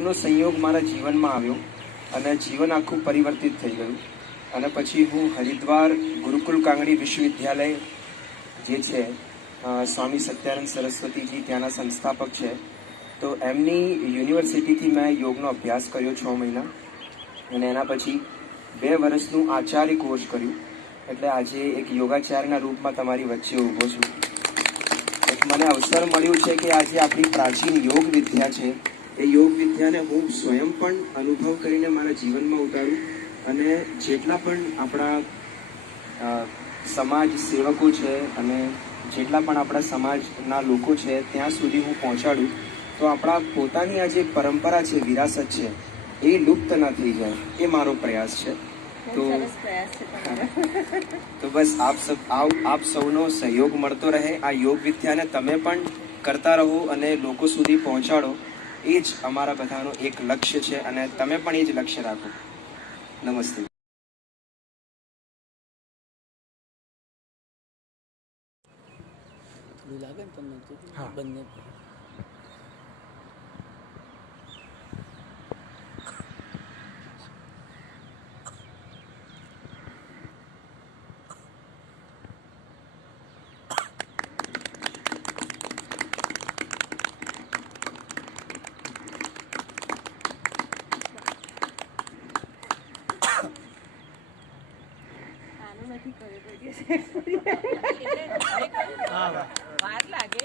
યોગનો સંયોગ મારા જીવનમાં આવ્યો અને જીવન આખું પરિવર્તિત થઈ ગયું. અને પછી હું હરિદ્વાર ગુરુકુલ કાંગડી વિશ્વવિદ્યાલય જે છે, સ્વામી સત્યાનંદ સરસ્વતીજી ત્યાંના સંસ્થાપક છે, તો એમની યુનિવર્સિટીથી મેં યોગનો અભ્યાસ કર્યો 6 મહિના. અને એના પછી 2 વર્ષનું આચાર્ય કોર્સ કર્યું. એટલે આજે એક યોગાચાર્યના રૂપમાં તમારી વચ્ચે ઊભો છું. એક મને અવસર મળ્યું છે કે આજે આપણી પ્રાચીન યોગ વિદ્યા છે, એ યોગ વિદ્યાને હું સ્વયં પણ અનુભવ કરીને મારા જીવનમાં ઉતારું અને જેટલા પણ આપણા સમાજ સેવકો છે અને જેટલા પણ આપણા સમાજના લોકો છે ત્યાં સુધી હું પહોંચાડું, તો આપણા પોતાની આ જે પરંપરા છે, વિરાસત છે, એ લુપ્ત ના થઈ જાય, એ મારો પ્રયાસ છે. તો બસ આપ સૌનો સહયોગ મળતો રહે. આ યોગ વિદ્યાને તમે પણ કરતા રહો અને લોકો સુધી પહોંચાડો, એ જ અમારા બધાનો એક લક્ષ્ય છે અને તમે પણ એ જ લક્ષ્ય રાખો. નમસ્તે. લાગે ને તમને? બંને નથી કર્યો વાર લાગે